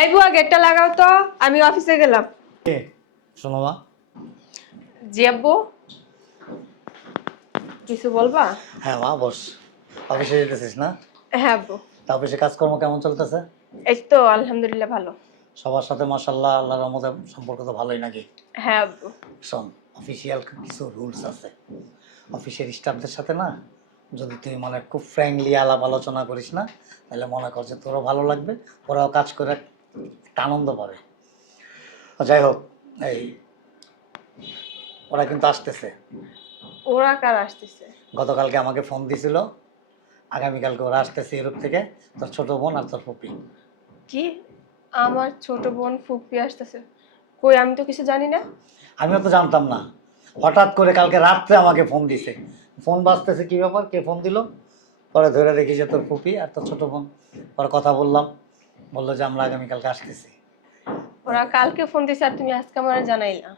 এই বুয়া গেটটা লাগাও তো, আমি অফিসে গেলাম। কে? শোনো মা। জি আব্বু, কিছু বলবা? হ্যাঁ মা, বস। অফিসে যেতেছিস না? হ্যাঁ আব্বু। তা অফিসে কাজকর্ম কেমন চলতেছে? এই তো আলহামদুলিল্লাহ ভালো। সবার সাথে মাশাআল্লাহ আল্লাহর রহমতে সম্পর্ক তো ভালোই নাকি? হ্যাঁ আব্বু। শোন, অফিসিয়াল কিছু রুলস আছে। অফিসের স্টাফদের সাথে না, যদি তুই মানে খুব ফ্র্যাঙ্কলি আলাপ আলোচনা করিস না, তাহলে মনে কর যে তোরও ভালো লাগবে, ওরাও কাজ করে একটা আনন্দ পাবে। যাই হোক, এই ওরা কিন্তু আসতেছে। ওরা কার আসতেছে? গতকালকে আমাকে ফোন দিছিল, আগামীকালকে ওরা আসতেছে ইউরোপ থেকে, তোর ছোট বোন আর তোর ফুপি। কি? আমার ছোট বোন ফুপি আসতেছে? কই, আমি তো কিছু জানি না। আমিও তো জানতাম না, হঠাৎ করে কালকে রাত্রে আমাকে ফোন দিছে। ফোন বাজতেছে, কি ব্যাপার, কে ফোন দিল? পরে ধরে দেখি যে তোর ফুপি আর তোর ছোট বোন। পরে কথা বললাম, বললো যে আমরা আগামীকালকে আসতেছি। ওরা কালকে ফোন দিছে আর তুমি আজকে আমার জানাইলা?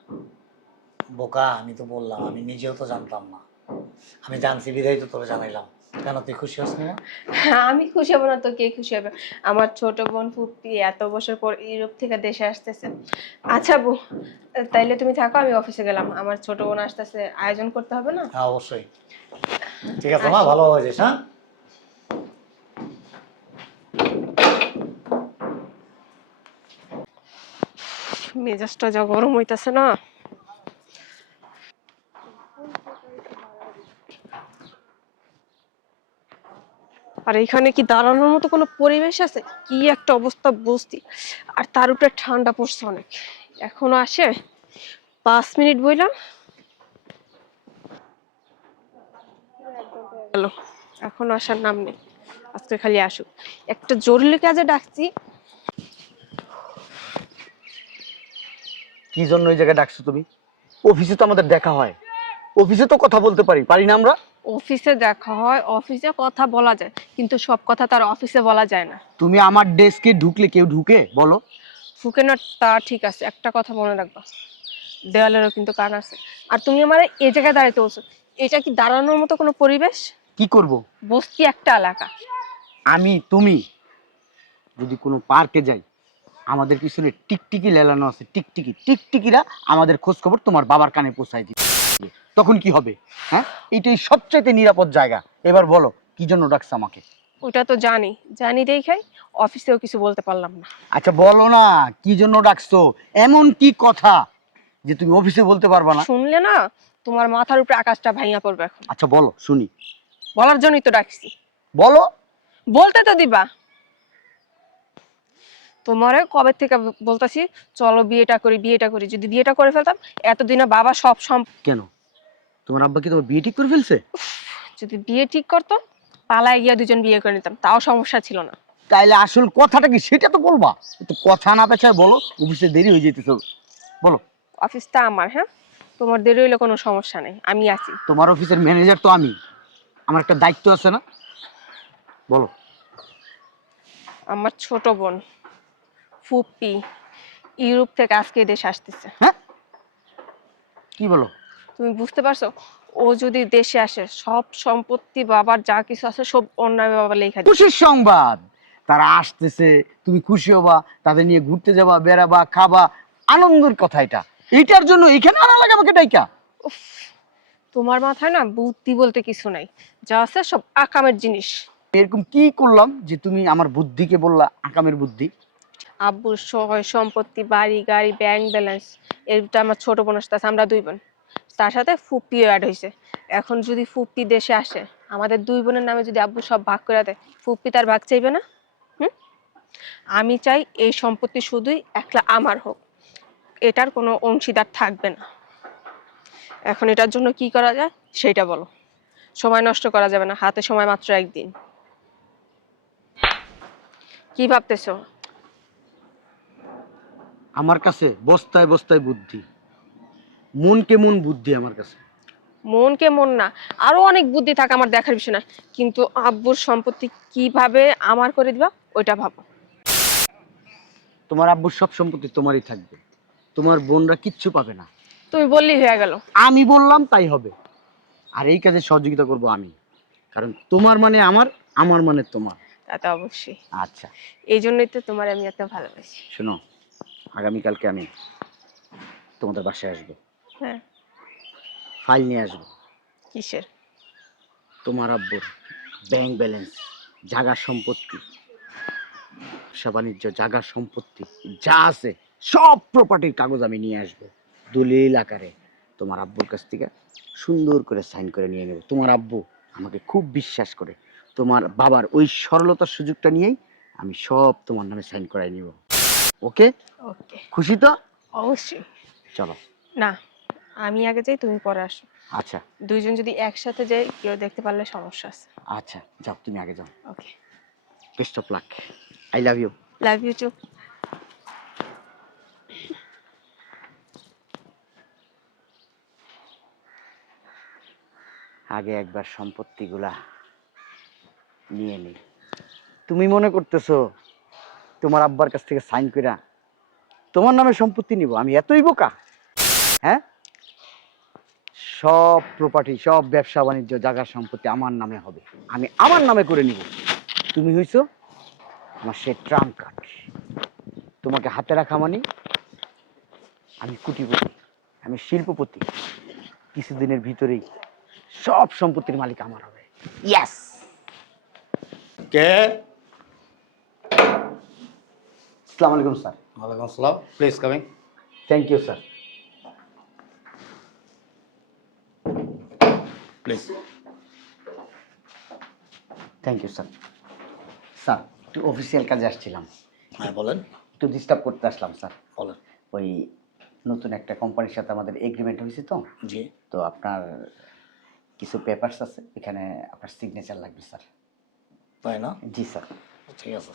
বোকা, আমি তো বললাম, আমি নিজেও তো জানতাম না। আমি জানছি বিধাই তো তোরে জানাইলাম। কেন, তুই খুশি হস না? আমি খুশি হব না তো কে খুশি হবে? আমার ছোট বোন ফুপি এত বছর পর ইউরোপ থেকে দেশে আসতেছে। আচ্ছা বউ, তাইলে তুমি থাকো, আমি অফিসে গেলাম। আমার ছোট বোন আসতেছে, আয়োজন করতে হবে না? হ্যাঁ অবশ্যই। ঠিক আছে মা, আসি। ভালো হয়ে যাস। হ্যাঁ, মেজাজটা যা গরম হইতাছে না। আর এখানে কি দাঁড়ানোর মতো কোনো পরিবেশ আছে? কি একটা অবস্থা বুঝতি। আর তার উপরে ঠান্ডা পড়ছে অনেক। এখনো আসে? 5 মিনিট বইলাম, গেল। এখনো আসার নাম নেই। আজকে খালি আসুক। একটা জরুরি কাজে ডাকছি। কি জন্য এই জায়গায় ডাকছো তুমি? অফিসে তো আমাদের দেখা হয়, অফিসে তো কথা বলতে পারি না আমরা? অফিসে দেখা হয়, অফিসে কথা বলা যায়, কিন্তু সব কথা তার অফিসে বলা যায় না। তুমি আমার ডেস্কে ঢুকলে কেউ ঢুকে বলো? ফুকে না, তা ঠিক আছে, একটা কথা মনে রাখবা, দেওয়ালেরও কিন্তু কান আছে। আর তুমি আমার এই জায়গায় দাঁড়াইতে বলছো, এটা কি দাঁড়ানোর মতো কোনো পরিবেশ? কি করব? বস্তি একটা এলাকা। তুমি যদি কোনো পার্কে যাই, আমাদের পিছনে টিকটিকি লেলানো আছে, টিকটিকিরা আমাদের খোঁজ খবর তোমার বাবার কানে পৌঁছায় দিবে, তখন কি হবে? হ্যাঁ, এটাই সবচাইতে নিরাপদ জায়গা। এবার বলো কি জন্য ডাকছো আমাকে? ওটা তো জানি, জানি দেখাই অফিসেও কিছু বলতে পারলাম না। আচ্ছা বলো না, কি জন্য ডাকছো? এমন কি কথা যে তুমি অফিসে বলতে পারবা না? শুনলে না, তোমার মাথার উপরে আকাশটা ভাঙা পড়বে এখন। আচ্ছা বলো শুনি। বলার জন্যই তো ডাকছি। বলো। বলতে তো দিবা। তোমারে কবে থেকে বলতাছি, চলো বিয়েটা করি, বিয়েটা করি। যদি বিয়েটা করে ফেলতাম, এতদিনে বাবা সব কেন, তোমার আব্বা কি তোমার বিয়ে ঠিক করে ফেলছে? যদি বিয়ে ঠিক করতো, পালায় গিয়া দুজন বিয়ে করে নিতাম, তাও সমস্যা ছিল না। তাইলে আসল কথাটা কি সেটা তো বলবা। একটু কথা না পেছায় বলো, অফিসে দেরি হয়ে যেতেছে। বলো। অফিসটা আমার, হ্যাঁ, তোমার দেরি হইলে কোনো সমস্যা নেই, আমি আছি। তোমার অফিসের ম্যানেজার তো আমি, আমার একটা দায়িত্ব আছে না? বলো। আমার ছোট বোন ফুপি ইউরোপ থেকে আজকে দেশে আসতেছে। হ্যাঁ, কি বলো? তুমি বুঝতে পারছো? ও যদি দেশে আসে, সব সম্পত্তি বাবার যা কিছু আছে সব ওর নামে বাবা লেখা দিবে। খুশির সংবাদ, তারা আসতেছে, তুমি খুশি হবা, তাদের নিয়ে ঘুরতে যাবা, বেড়াবা, খাবা, আনন্দের কথা এটা। এইটার জন্য এখানে আনা লাগে আমাকে ডাইকা? উফ, তোমার মাথায় না বুদ্ধি বলতে কিছু নাই, যা আছে সব আকামের জিনিস। এরকম কি করলাম যে তুমি আমার বুদ্ধিকে বললা আকামের বুদ্ধি? আব্বুর সহায় সম্পত্তি, বাড়ি গাড়ি, ব্যাংক ব্যালেন্স, এটা আমার ছোট বোন আসতেছে, আমরা দুই বোন, তার সাথে ফুপ্পিও অ্যাড হয়েছে। এখন যদি ফুপ্পি দেশে আসে, আমাদের দুই বোনের নামে যদি আব্বু সব ভাগ করে দেয়, ফুপ্পি তার ভাগ চাইবে না? হুম? আমি চাই এই সম্পত্তি শুধুই একলা আমার হোক, এটার কোনো অংশীদার থাকবে না। এখন এটার জন্য কি করা যায় সেটা বলো। সময় নষ্ট করা যাবে না, হাতে সময় মাত্র একদিন। কি ভাবতেছো? আমার কাছে বস্তায় বস্তায় বুদ্ধি, মনকে মন বুদ্ধি আমার কাছে। মনকে মন না, আরো অনেক বুদ্ধি থাকে আমার দেখার বিষয় না, কিন্তু আব্বুর সম্পত্তি কিভাবে আমার করে দিবা ওইটা ভাবো। তোমার আব্বুর সব সম্পত্তি তোমারই থাকবে, তোমার বোনরা কিচ্ছু পাবে না। তুমি বললেই হয়ে গেল। আমি বললাম তাই হবে। আর এই কাজে সহযোগিতা করব আমি, কারণ তোমার মানে আমার, আমার মানে তোমার। তা তো অবশ্যই। আচ্ছা এই জন্যই তো তোমার আমি এত ভালোবাসি। শোনো, আগামীকালকে আমি তোমাদের বাসায় আসবো, হ্যাঁ। ফাইল নিয়ে আসবো। কিসের? তোমার আব্বুর ব্যাংক ব্যালেন্স, জায়গা সম্পত্তি, ব্যবসা বাণিজ্য, জায়গা সম্পত্তি যা আছে সব প্রপার্টির কাগজ আমি নিয়ে আসবো দলিল আকারে। তোমার আব্বুর কাছ থেকে সুন্দর করে সাইন করে নিয়ে নেব। তোমার আব্বু আমাকে খুব বিশ্বাস করে, তোমার বাবার ওই সরলতার সুযোগটা নিয়েই আমি সব তোমার নামে সাইন করাই নিব। ওকে? ওকে। খুশি তো? অবশ্যই। চলো। না, আমি আগে যাই, তুমি পরে আসো। আচ্ছা দুইজন যদি একসাথে যাই কেউ দেখতে পারলে সমস্যা আছে। আচ্ছা, যাও তুমি আগে যাও। Okay. Best of luck. I love you. Love you too. আগে একবার সম্পত্তিগুলা নিয়ে নি। তুমি মনে করতেছো তোমার আব্বার কাছ থেকে সাইন কইরা তোমার নামে সম্পত্তি নিব? আমি এতই বোকা? হ্যাঁ, সব প্রপার্টি, সব ব্যবসা বাণিজ্য, জায়গা সম্পত্তি আমার নামে হবে, আমি আমার নামে করে নিব। তুমি হইছো আমার সে ট্রাম্প কার্ড। তোমাকে হাতে রাখা মানে আমি কোটিপতি, আমি শিল্পপতি। কিছুদিনের ভিতরেই সব সম্পত্তির মালিক আমার হবে। ইয়েস। কে? আসসালামু আলাইকুম স্যার। ওয়ালাইকুম আসসালাম, please coming. Thank you sir. Please. Thank you sir. Sir, একটু অফিসিয়াল কাজে আসছিলাম, হ্যাঁ বলেন। একটু ডিস্টার্ব করতে আসলাম স্যার। বলেন। ওই নতুন একটা কোম্পানির সাথে আমাদের এগ্রিমেন্ট হয়েছে তো, জি। তো আপনার কিছু পেপারস আছে, এখানে আপনার সিগনেচার লাগবে স্যার। তাই না? জি স্যার। ঠিক আছে।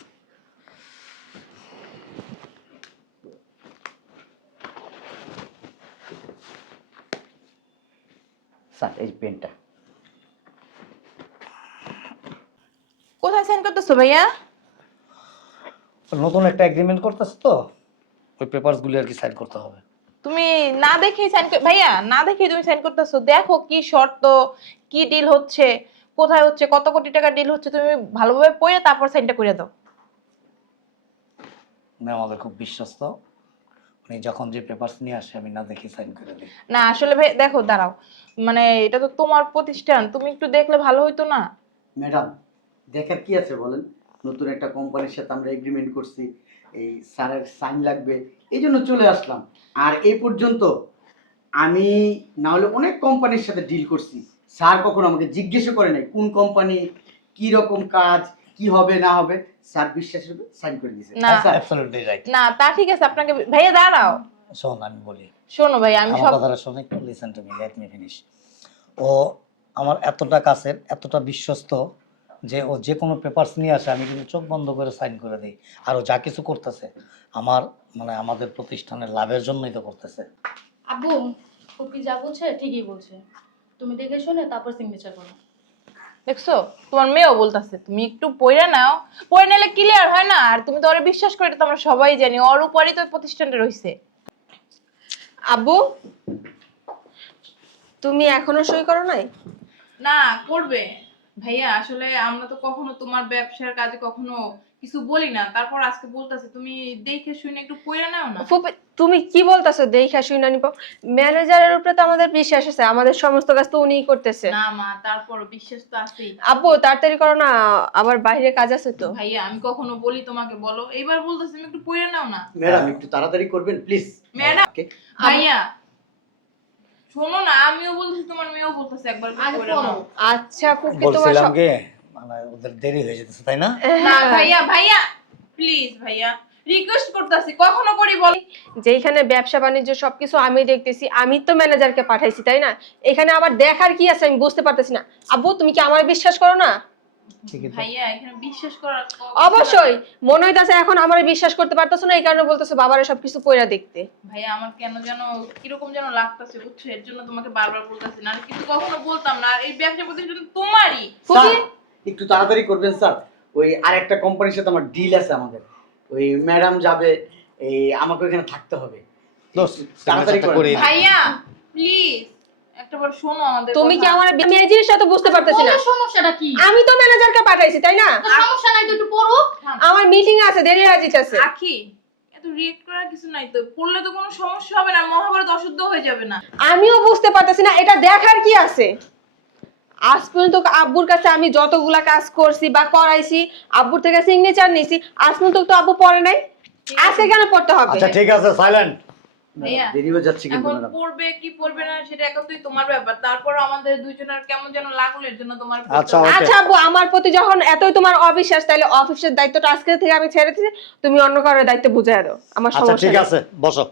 স্যার এই পেনটা। কোথায় সাইন করতেছো ভাইয়া? নতুন একটা এগ্রিমেন্ট করতেছ তো, ওই পেপারসগুলি আর কি সাইন করতে হবে। তুমি না দেখেই সাইন ভাইয়া না দেখেই তুমি সাইন করতেছো। দেখো কি শর্ত, কি ডিল হচ্ছে, কোথায় হচ্ছে, কত কোটি টাকা ডিল হচ্ছে, তুমি ভালোভাবে পড়ে তারপর সাইনটা করে দাও। মানে আমাদের খুব বিশ্বস্ত, উনি যখন যে পেপারস নিয়ে আসে আমি না দেখে সাইন করে দিই। না আসলে ভাই দেখো, দাঁড়াও, মানে এটা তো তোমার প্রতিষ্ঠান, তুমি একটু দেখলে ভালো হইতো না? ম্যাডাম, দেখার কি আছে বলেন? নতুন একটা কোম্পানির সাথে আমরা এগ্রিমেন্ট করছি, এই স্যারের সাইন লাগবে, এই জন্য চলে আসলাম। আর এই পর্যন্ত আমি না হলে অনেক কোম্পানির সাথে ডিল করছি, স্যার কখনো আমাকে জিজ্ঞেসও করে নাই কোন কোম্পানি, কি রকম কাজ, কি হবে না হবে, স্যার বিশ্বাসের উপর সাইন করে দিয়েছে। না অ্যাবসলিউটলি রাইট। না তা ঠিক আছে, আপনাকে ভাইয়া দাঁড়াও, শোন আমি বলি, শোনো ভাই আমি আমার সব কথাটা শোন একটু, listen to me, let me finish. ও আমার এতটা কাছের, এতটা বিশ্বস্ত যে ও যে কোনো পেপারস নিয়ে আসে আমি কিন্তু চোখ বন্ধ করে সাইন করে দিই। আর ও যা কিছু করতেছে আমার মানে আমাদের প্রতিষ্ঠানের লাভের জন্যই তো করতেছে। আব্বু, ফুপি যা বলছে ঠিকই বলছে। তুমি দেখে শুনে তারপর সিগনেচার করো। দেখছো তোমার মেয়েও বলতেছে তুমি একটু পড়ে নাও, পড়ে নিলে ক্লিয়ার হয় না? আর তুমি তো ওরে বিশ্বাস করে, এটা তো আমরা সবাই জানি, ওর উপরই তো প্রতিষ্ঠানটা রয়েছে। আব্বু, তুমি এখনো সই করো নাই? না করবে ভাইয়া, আসলে আমরা তো কখনো তোমার ব্যবসার কাজে কখনো কিছু বলি না, তারপর আজকে বলতাছে, তুমি দেখে শুনে একটু পড়ে নাও না। ফুপি, তুমি কি বলতেছো দেখা শুই না নিব? ম্যানেজারের উপরে তো আমাদের বিশ্বাস আছে, আমাদের সমস্ত কাজ তো উনিই করতেছে। না মা, তারপর বিশ্বাস তো আছেই। আব্বু তাড়াতাড়ি করো না, আবার বাইরে কাজ আছে তো। ভাইয়া আমি কখনো বলি তোমাকে বলো, এইবার বলতেছে তুমি একটু পড়ে নাও না। ম্যাডাম একটু তাড়াতাড়ি করবেন প্লিজ। ম্যাডাম, ভাইয়া শোনো না, আমিও বলতেছি তোমার মেয়েও বলতেছে একবার একটু আগে পড়ে পড়ো। নাও। আচ্ছা ফুপি, তোমার বলছিলাম কি মানে ওদের দেরি হয়ে যেতেছে তাই না? না ভাইয়া, ভাইয়া প্লিজ ভাইয়া রিকোয়েস্ট করতেছি, কখনো করি বলি। যেখানে ব্যবসা বাণিজ্য সবকিছু আমি দেখতেছি, আমি তো ম্যানেজারকে পাঠাইছি তাই না? এখানে আবার দেখার কি আছে আমি বুঝতে পারতেছি না। আব্বু তুমি কি আমার বিশ্বাস করো না? ঠিকই তো। ভাইয়া এখানে বিশ্বাস করার অবশ্যই মনে হইতাছে এখন আমার বিশ্বাস করতে পারতেছো না, এই কারণে বলতেছো বাবারে সবকিছু কইরা দেখতে। ভাইয়া আমার কেন যেন কিরকম যেন লাগতেছে বুঝছো, এর জন্য তোমাকে বারবার বলতেছি, না কিন্তু কখনো বলতাম না। আর এই ব্যবসা প্রতিষ্ঠান তোমারই। ফুপি, একটু তাড়াতাড়ি করবেন স্যার, ওই আরেকটা কোম্পানির সাথে আমার ডিল আছে আমাদের, ওই ম্যাডাম যাবে, এই আমাকে ওখানে থাকতে হবে। দোস্ত, তাড়াতাড়ি signature টা করেন। করে দিই। ভাইয়া প্লিজ একটাবার শোনো আমাদের তুমি কি কথা। আমার আমি এই জিনিসটা তো বুঝতে পারতেছি না। বলো সমস্যাটা কি? আমি তো ম্যানেজারকে পাঠাইছি তাই না? তো সমস্যা নাই তো একটু পড়ো। আমার মিটিং আছে, দেরি হয়ে যাচ্ছে। আখি এত রিয়েক্ট করার কিছু নাই তো, পড়লে তো কোনো সমস্যা হবে না, মহাভারত অশুদ্ধ হয়ে যাবে না। আমিও বুঝতে পারতেছি না এটা দেখার কি আছে। আজ পর্যন্ত আব্বুর কাছে আমি যতগুলা কাজ করছি বা করাইছি, আব্বুর থেকে সিগনেচার নিয়েছি, আজ পর্যন্ত তো আব্বু পড়ে নাই। আজকে কেন পড়তে হবে? আচ্ছা ঠিক আছে, সাইলেন্ট। ভাইয়া দেরি হয়ে যাচ্ছে কিন্তু এখন ম্যাডাম। পড়বে কি পড়বে না সেটা একদমই তোমার ব্যাপার, তারপর আমাদের দুইজনের কেমন যেন লাগলো, এর জন্য তোমার আচ্ছা, ওকে। আচ্ছা আব্বু, আমার প্রতি যখন এতই তোমার অবিশ্বাস, তাহলে অফিসের দায়িত্বটা আজকে থেকে আমি ছেড়ে দিচ্ছি, তুমি অন্য কারোর দায়িত্ব বুঝিয়ে দাও। আমার আচ্ছা সমস্যা ঠিক নেই। আছে, বসো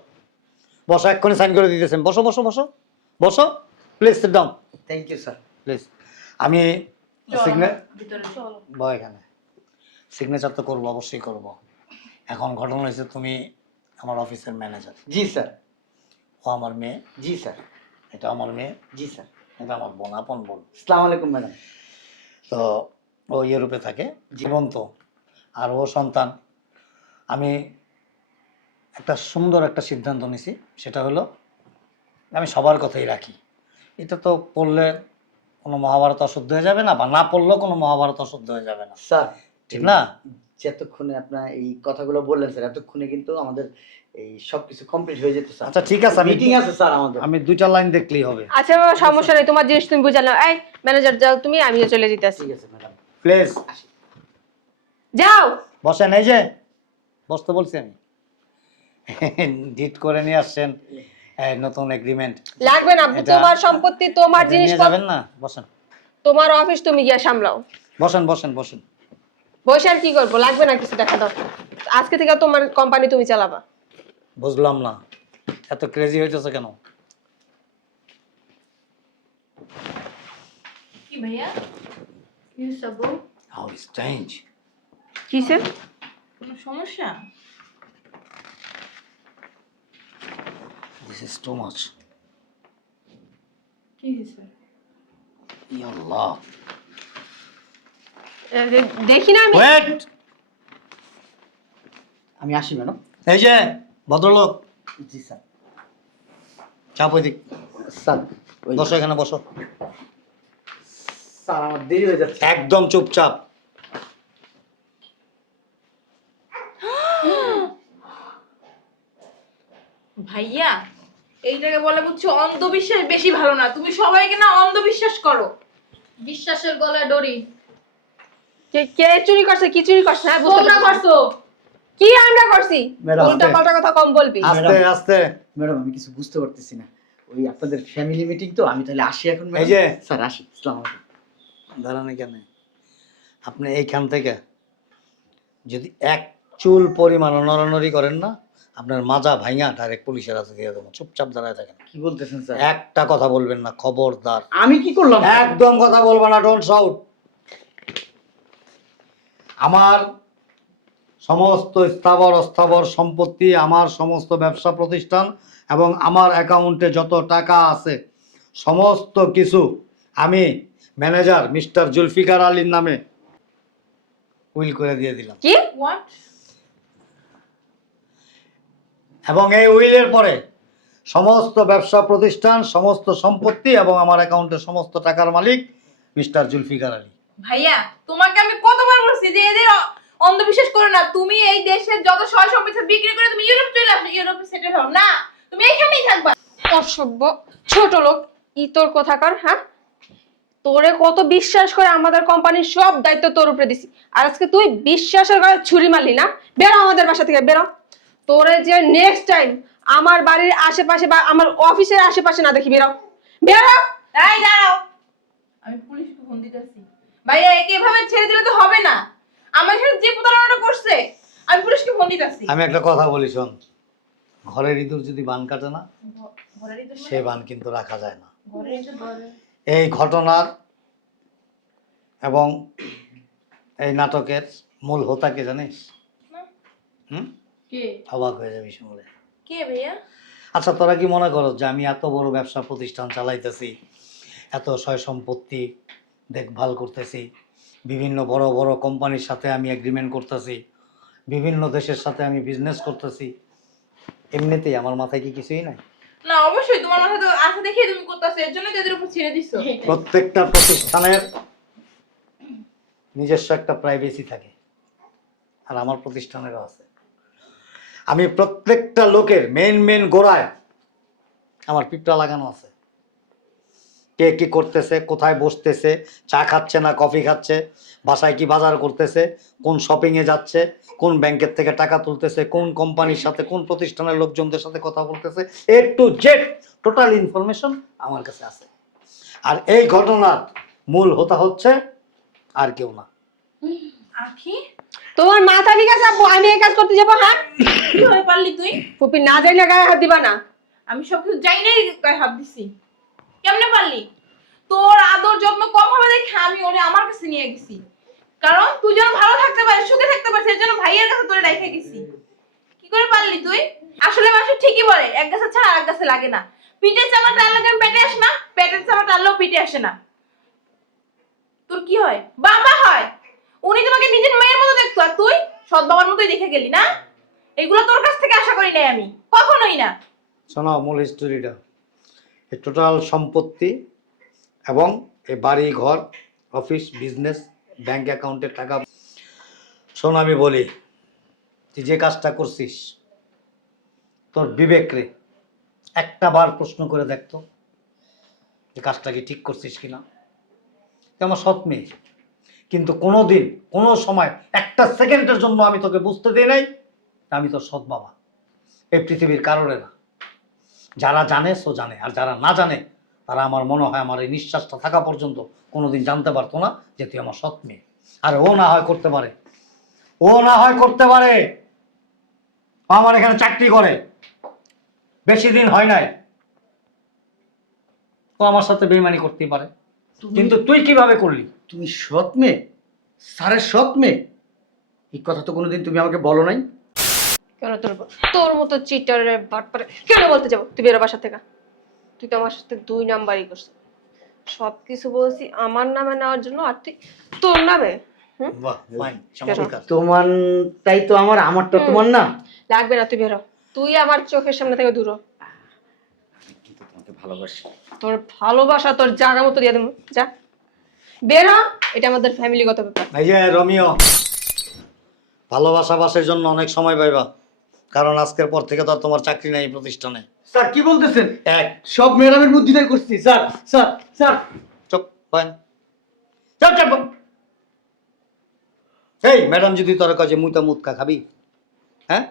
বসো, এক্ষুনি সাইন করে দিতেছেন। বসো বসো বসো বসো, please sit down, thank you sir. Please. আমি ভিতরে চলো। বয় এখানে সিগনেচার তো করবো, অবশ্যই করব। এখন ঘটনা হয়েছে, তুমি আমার অফিসের ম্যানেজার, জি স্যার। ও আমার মেয়ে, জি স্যার। এটা আমার মেয়ে, জি স্যার। এটা আমার বোন, আপন বোন। আসসালামু আলাইকুম ম্যাডাম। তো ও ইউরোপে থাকে, জীবন্ত, আর ও সন্তান। আমি একটা সুন্দর একটা সিদ্ধান্ত নিছি, সেটা হলো আমি সবার কথাই রাখি। এটা তো পড়লে কোনো মহাভারত অশুদ্ধ হয়ে যাবে না, বা না পড়লেও কোনো মহাভারত অশুদ্ধ হয়ে যাবে না, স্যার ঠিক না? যতক্ষণে আপনার এই কথাগুলো বললেন স্যার, এতক্ষণে কিন্তু আমাদের এই সবকিছু কমপ্লিট হয়ে যেত স্যার। আচ্ছা ঠিক আছে, আমি মিটিং আছে স্যার আমাদের। আমি দুইটা লাইন দেখলেই হবে। আচ্ছা বাবা, সমস্যা নেই, তোমার জিনিস তুমি বুঝালাম। এই ম্যানেজার যাও তুমি, আমিও চলে যেতেছি। ঠিক আছে ম্যাডাম। প্লিজ যাও। বসেন, এই যে বসতে বলছি আমি। ডিট করে নিয়ে আসছেন নতুন এগ্রিমেন্ট। লাগবে না আব্বু, এটা- তোমার সম্পত্তি, তোমার নিয়ে জিনিস, যাবেন না? বসেন তোমার অফিস তুমি গিয়ে সামলাও। বসেন বসেন বসেন। বসে আর কি করবো, লাগবে না কিছু দেখা দাও। আজকে থেকে তোমার কোম্পানি তুমি চালাবা। বুঝলাম না, এত ক্রেজি হইতেছে কেন? কি ভাইয়া, ইউ সাবু। How strange. কিসে? কোনো সমস্যা? This is too much. কি হইছে? ইয়া আল্লাহ। দেখি না আমি। ওয়েট, আমি আসি ম্যাডাম। এই যে ভদ্রলোক, জি স্যার। চাপ ওইদিক, স্যার ওই বসো এখানে বসো। স্যার আমার দেরি হয়ে যাচ্ছে। একদম চুপচাপ। ভাইয়া এইটাকে বলে বুঝছো অন্ধবিশ্বাস বেশি ভালো না, তুমি সবাইকে না অন্ধবিশ্বাস করো। বিশ্বাসের গলায় দড়ি। কে কে চুরি করছে, কি চুরি করছে? হ্যাঁ বুঝতে তোমরা পারছি। করছো। কি আমরা করছি? ম্যাডাম, উল্টা পাল্টা কথা কম বলবি। আস্তে আস্তে। ম্যাডাম আমি কিছু বুঝতে পারতেছি না। ওই আপনাদের ফ্যামিলি মিটিং তো, আমি তাহলে আসি এখন ম্যাডাম। এই যে। স্যার আসি। আসসালামু আলাইকুম। দাঁড়ান এখানে। আপনি এইখান থেকে যদি এক চুল পরিমাণ নড়ানড়ি করেন না, আপনার মাজা ভাঙা ডাইরেক্ট পুলিশের কাছে দিয়ে দেবো। চুপচাপ দাঁড়ায় থাকেন, কি বলতেছেন স্যার? একটা কথা বলবেন না, খবরদার। আমি কি করলাম? একদম কথা বলবেন না, ডোন্ট শাউট। আমার সমস্ত স্থাবর অস্থাবর সম্পত্তি, আমার সমস্ত ব্যবসা প্রতিষ্ঠান এবং আমার অ্যাকাউন্টে যত টাকা আছে সমস্ত কিছু আমি ম্যানেজার মিস্টার জুলফিকার আলীর নামে উইল করে দিয়ে দিলাম। কি? হোয়াট? এবং এই উইলের পরে সমস্ত ব্যবসা প্রতিষ্ঠান, সমস্ত সম্পত্তি এবং আমার অ্যাকাউন্টের সমস্ত টাকার মালিক মিস্টার জুলফিকার আলী। ভাইয়া তোমাকে আমি কতবার বলছি যে এদের অন্ধবিশ্বাস করো না, তুমি এই দেশের যত সয় সম্পত্তি বিক্রি করে তুমি ইউরোপ চলে আসো, ইউরোপে সেটেল হও না, তুমি এখানেই থাকবা। অসভ্য ছোট লোক, ই তোর কথা কর। হ্যাঁ, তোরে কত বিশ্বাস করে আমাদের কোম্পানির সব দায়িত্ব তোর উপরে দিছি, আর আজকে তুই বিশ্বাসের গায়ে ছুরি মারলি না? বেরো আমাদের বাসা থেকে, বেরো। তোরে যে নেক্সট টাইম আমার বাড়ির আশেপাশে বা আমার অফিসের আশেপাশে না দেখি, বেরো বেরো। এই দাঁড়াও, আমি পুলিশকে ফোন দিতেছি। ভাইয়া একে এভাবে ছেড়ে দিলে তো হবে না, আমার সাথে যে প্রতারণাটা করছে, আমি পুলিশকে ফোন দিতেছি। আমি একটা কথা বলি, শোন, ঘরের ইঁদুর যদি বান কাটে না, ঘরের ভিতর সে বান কিন্তু রাখা যায় না। ঘরের ভিতর এই ঘটনার এবং এই নাটকের মূল হোতা কে জানিস? না। হুম, কে? অবাক হয়ে যাবি শুনলে। কে ভাইয়া? আচ্ছা, তোরা কি মনে করো যে আমি এত বড় ব্যবসা প্রতিষ্ঠান চালাইতেছি, এত সয় সম্পত্তি দেখভাল করতেছি, বিভিন্ন বড় বড় কোম্পানির সাথে আমি এগ্রিমেন্ট করতেছি, বিভিন্ন দেশের সাথে আমি বিজনেস করতেছি, এমনিতেই আমার মাথায় কি কিছুই নাই? না অবশ্যই তোমার মাথায় তো আশা দেখে তুমি করতেছো, এর জন্য তো এদের উপর ছেড়ে দিছো। প্রত্যেকটা প্রতিষ্ঠানের নিজস্ব একটা প্রাইভেসি থাকে, আর আমার প্রতিষ্ঠানেরও আছে। আমি প্রত্যেকটা লোকের মেন গোড়ায় আমার পিঁপড়া লাগানো আছে। কে কি করতেছে, কোথায় বসতেছে, চা খাচ্ছে না কফি খাচ্ছে, বাসায় কি বাজার করতেছে, কোন শপিংয়ে যাচ্ছে, কোন ব্যাংকের থেকে টাকা তুলতেছে, কোন কোম্পানির সাথে, কোন প্রতিষ্ঠানের লোকজনদের সাথে কথা বলতেছে, এ টু জেড টোটাল ইনফরমেশন আমার কাছে আছে। আর এই ঘটনার মূল হোতা হচ্ছে আর কেউ না। আখি তোমার মাথা ঠিক আছে আব্বু, আমি এই কাজ করতে যাবো? হ্যাঁ, কি হয়ে পারলি তুই? ফুপি না যাইলে গায়ে হাত দিবা না। আমি সবকিছু যাই নাই গায়ে হাত দিছি, কেমনে পারলি? তোর আদর যত্ন কম হবে দেখে আমি ওরে আমার কাছে নিয়ে গেছি, কারণ তুই যেন ভালো থাকতে পারিস, সুখে থাকতে পারিস, এর জন্য ভাইয়ের কাছে তোরে রেখে গেছি। কি করে পারলি তুই? আসলে মানুষ ঠিকই বলে এক গাছে ছাড়া আর এক গাছে লাগে না। পিঠের চামড়া টানলে কেন পেটে আসে না, পেটের চামড়া টানলেও পিঠে আসে না। তোর কি হয়? বাবা হয়। উনি তোমাকে নিজের মেয়ের মতো দেখতো, আর তুই সৎ বাবার মতোই দেখে গেলি না। এগুলো তোর কাছ থেকে আশা করি নাই আমি, কখনোই না। শোনো মূল হিস্টোরিটা। এই টোটাল সম্পত্তি এবং এই বাড়ি ঘর অফিস বিজনেস ব্যাংক অ্যাকাউন্টের টাকা। শোন আমি বলি, তুই যে কাজটা করছিস তোর বিবেক রে একটা বার প্রশ্ন করে দেখতো যে কাজটা কি ঠিক করছিস কিনা। তুই আমার সৎ মেয়ে, কিন্তু কোনো দিন কোনো সময় একটা সেকেন্ডের জন্য আমি তোকে বুঝতে দিই নাই আমি তোর সৎ বাবা। এই পৃথিবীর কারণে না, যারা জানে সো জানে, আর যারা না জানে তারা আমার মনে হয় আমার এই নিঃশ্বাসটা থাকা পর্যন্ত কোনোদিন জানতে পারতো না যে তুই আমার সৎ মেয়ে। আর ও না হয় করতে পারে, ও না হয় করতে পারে, ও আমার এখানে চাকরি করে, বেশি দিন হয় নাই, ও আমার সাথে বেইমানি করতেই পারে, কিন্তু তুই কিভাবে করলি? তুমি সৎ মেয়ে, স্যারের সৎ মেয়ে, এই কথা তো কোনোদিন তুমি আমাকে বলো নাই। কেন তোর তোর মতো চিটারের বাটপারে কেন বলতে যাবো? তুই বেরো বাসা থেকে। তুই তো আমার সাথে 2 নাম্বারই করছিস। সবকিছু বলছি আমার নামে নেওয়ার জন্য, আর তুই তোর নামে। হুম, বাহ ফাইন, চমৎকার। তোমারটাই তো আমার, আমারটা তোমার না। লাগবে না, তুই বেরো। তুই আমার চোখের সামনে থেকে দূর হ। কিন্তু তোমাকে ভালোবাসি। তোর ভালোবাসা তোর জায়গা মতো দিয়ে দেবো, যা বেরো। এটা আমাদের ফ্যামিলিগত ব্যাপার। এই যে রমিও, ভালোবাসা বাসের জন্য অনেক সময় পাইবা, কারণ আজকের পর থেকে তো আর তোমার চাকরি নাই এই প্রতিষ্ঠানে। স্যার কি বলতেছেন? এক সব ম্যাডামের বুদ্ধিটাই করছি স্যার। স্যার স্যার চুপ ফাইন, চুপ চুপ। এই ম্যাডাম যদি তোর কাছে মুইতা মুতকা খাবি, হ্যাঁ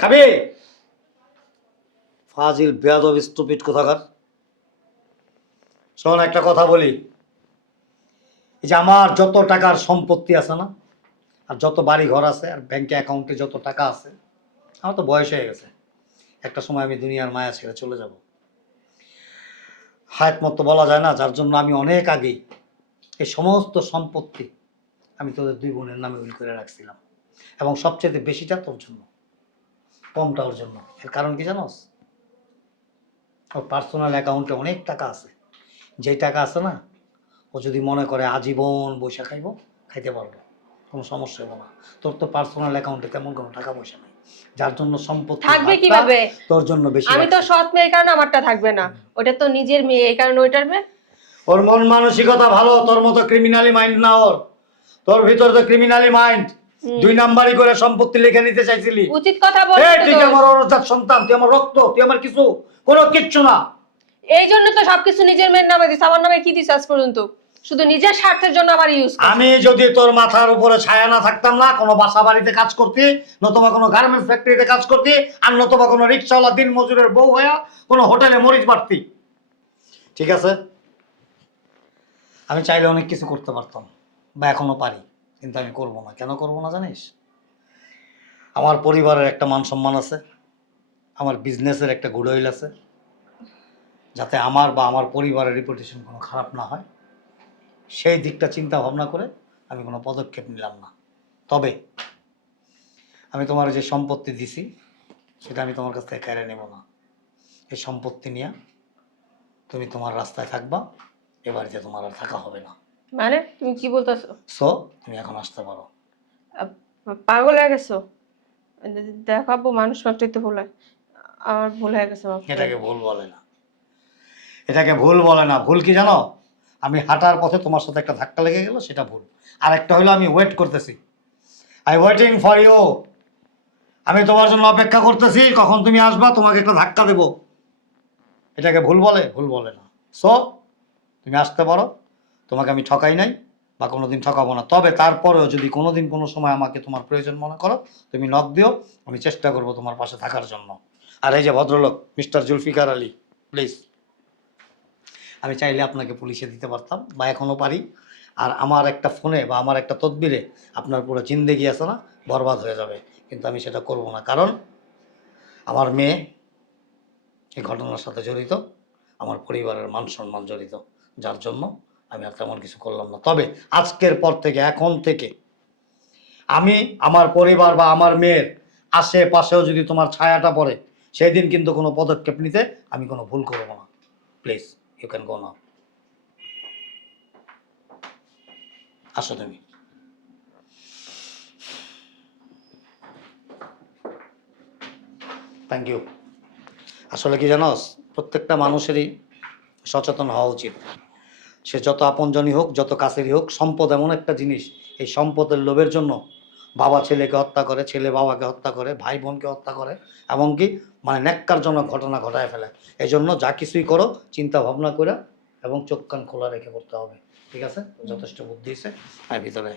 খাবি? ফাজিল বেয়াদব স্টুপিড কোথাকার। শোন একটা কথা বলি, এই যে আমার যত টাকার সম্পত্তি আছে না, আর যত বাড়ি ঘর আছে, আর ব্যাংকে অ্যাকাউন্টে যত টাকা আছে, আমার তো বয়স হয়ে গেছে, একটা সময় আমি দুনিয়ার মায়া ছেড়ে চলে যাব। হায়াত মতো বলা যায় না, যার জন্য আমি অনেক আগেই এই সমস্ত সম্পত্তি আমি তোদের 2 বোনের নামে উইল করে রাখছিলাম, এবং সবচেয়ে বেশিটা তোর জন্য, কমটা ওর জন্য। এর কারণ কি জানোস? ওর পার্সোনাল অ্যাকাউন্টে অনেক টাকা আছে, যেই টাকা আছে না, ও যদি মনে করে আজীবন বৈশা খাইবো, খাইতে পারবো, কোনো সমস্যা হবে না। তোর তো পার্সোনাল অ্যাকাউন্টে তেমন কোনো টাকা পয়সা নাই, যার জন্য সম্পত্তি থাকবে ভাগটা কিভাবে? তোর জন্য বেশি। আমি তো সৎ মেয়ে, এই কারণে আমারটা থাকবে না। ওটা তো নিজের মেয়ে, এই কারণে ওইটার মেয়ে। ওর মন মানসিকতা ভালো, তোর মতো ক্রিমিনালি মাইন্ড না ওর। তোর ভিতর তো ক্রিমিনালি মাইন্ড। 2 নাম্বারই করে সম্পত্তি লিখে নিতে চাইছিলি। উচিত কথা বল। এই তুই আমার অরজাত সন্তান, তুই আমার রক্ত, তুই আমার কিছু, কোনো কিচ্ছু না। এই জন্য তো সবকিছু নিজের মেয়ের নামে দিস। আমার নামে কি দিস আজ পর্যন্ত? শুধু নিজের স্বার্থের জন্য আমার ইউজ। আমি যদি তোর মাথার উপরে ছায়া না থাকতাম না, কোনো বাসা বাড়িতে কাজ করতি, নতুবা কোনো গার্মেন্টস ফ্যাক্টরিতে কাজ করতি, আর নতুবা কোনো রিক্সাওয়ালা দিন মজুরের বউ হইয়া কোনো হোটেলে মরিচ বাড়তি। ঠিক আছে, আমি চাইলে অনেক কিছু করতে পারতাম, বা এখনো পারি, কিন্তু আমি করব না। কেন করব না জানিস? আমার পরিবারের একটা মান সম্মান আছে, আমার বিজনেসের একটা গুডউইল আছে, যাতে আমার বা আমার পরিবারের রেপুটেশন কোনো খারাপ না হয়, সেই দিকটা চিন্তা ভাবনা করে আমি কোনো পদক্ষেপ নিলাম না। তবে আমি তোমার যে সম্পত্তি দিছি সেটা আমি তোমার কাছ থেকে কেড়ে নেব না। এই সম্পত্তি নিয়ে তুমি তোমার রাস্তায় থাকবা, এ বাড়িতে তোমার আর থাকা হবে না। মানে তুমি কি বলতেছো? সো তুমি এখন আসতে পারো। পাগল হয়ে গেছো? দেখাবো মানুষ মাত্রই তো ভুল হয়। আমার ভুল হয়ে গেছে মাফ করে এটাকে দাও। ভুল বলে না, এটাকে ভুল বলে না। ভুল কি জানো? আমি হাঁটার পথে তোমার সাথে একটা ধাক্কা লেগে গেল, সেটা ভুল। আর একটা হলো আমি ওয়েট করতেছি, আই ওয়েটিং ফর ইউ। আমি তোমার জন্য অপেক্ষা করতেছি, কখন তুমি আসবা, তোমাকে একটা ধাক্কা দেবো। এটাকে ভুল বলে? ভুল বলে না। সো তুমি আসতে পারো, তোমাকে আমি ঠকাই নাই বা কোনোদিন ঠকাবো না। তবে তারপরেও যদি কোনোদিন কোনো সময় আমাকে তোমার প্রয়োজন মনে করো, তুমি নক দিও, আমি চেষ্টা করব তোমার পাশে থাকার জন্য। আর এই যে ভদ্রলোক মিস্টার জুলফিকার আলী, প্লিজ, আমি চাইলে আপনাকে পুলিশে দিতে পারতাম বা এখনও পারি। আর আমার একটা ফোনে বা আমার একটা তদবিরে আপনার পুরো জিন্দেগি আছে না, বরবাদ হয়ে যাবে। কিন্তু আমি সেটা করব না, কারণ আমার মেয়ে এই ঘটনার সাথে জড়িত, আমার পরিবারের মান সম্মান জড়িত, যার জন্য আমি আর তেমন কিছু করলাম না। তবে আজকের পর থেকে, এখন থেকে আমি আমার পরিবার বা আমার মেয়ের আশেপাশেও যদি তোমার ছায়াটা পড়ে, সেই দিন কিন্তু কোনো পদক্ষেপ নিতে আমি কোনো ভুল করবো না। Please, you can go now. আসো তুমি। Thank you. আসলে কি জানোস, প্রত্যেকটা মানুষেরই সচেতন হওয়া উচিত। সে যত আপনজনই হোক, যত কাছেরই হোক, সম্পদ এমন একটা জিনিস, এই সম্পদের লোভের জন্য বাবা ছেলেকে হত্যা করে, ছেলে বাবাকে হত্যা করে, ভাই বোনকে হত্যা করে, এমনকি মানে ন্যাক্কারজনক ঘটনা ঘটায় ফেলে। এই জন্য যা কিছুই করো চিন্তা ভাবনা করে এবং চোখ কান খোলা রেখে করতে হবে। ঠিক আছে? যথেষ্ট বুদ্ধি হয়েছে। আর ভিতরে